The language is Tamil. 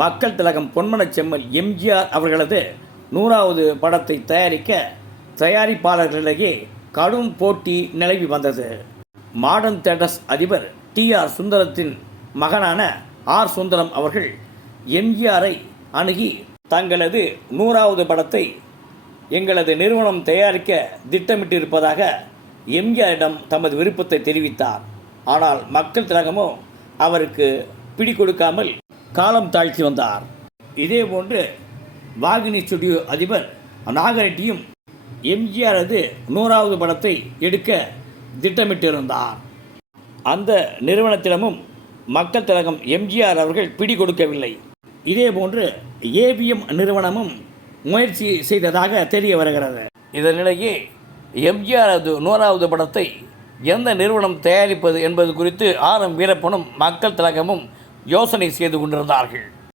மக்கள் திலகம் பொன்மனச் செம்மல் எம்ஜிஆர் அவர்களது 100வது படத்தை தயாரிக்க தயாரிப்பாளர்களிடையே கடும் போட்டி நிலவி வந்தது. மாடர்ன் தியேட்டர்ஸ் அதிபர் TR சுந்தரத்தின் மகனான R சுந்தரம் அவர்கள் எம்ஜிஆரை அணுகி தங்களது 100வது படத்தை எங்களது நிறுவனம் தயாரிக்க திட்டமிட்டிருப்பதாக எம்ஜிஆரிடம் தமது விருப்பத்தை தெரிவித்தார். ஆனால் மக்கள் திலகமோ அவருக்கு பிடி கொடுக்காமல் காலம் தாழ்த்தி வந்தார். இதேபோன்று வாகினி ஸ்டுடியோ அதிபர் நாகரெட்டியும் எம்ஜிஆரது 100வது படத்தை எடுக்க திட்டமிட்டிருந்தார். அந்த நிறுவனத்திடமும் மக்கள் திலகம் எம்ஜிஆர் அவர்கள் பிடி கொடுக்கவில்லை. இதேபோன்று ABM நிறுவனமும் முயற்சி செய்ததாக தெரிய வருகிறது. இதனிடையே எம்ஜிஆரது 100வது படத்தை எந்த நிறுவனம் தயாரிப்பது என்பது குறித்து RM வீரப்பனும் மக்கள் திலகமும் யோசனை செய்து கொண்டிருந்தார்கள்.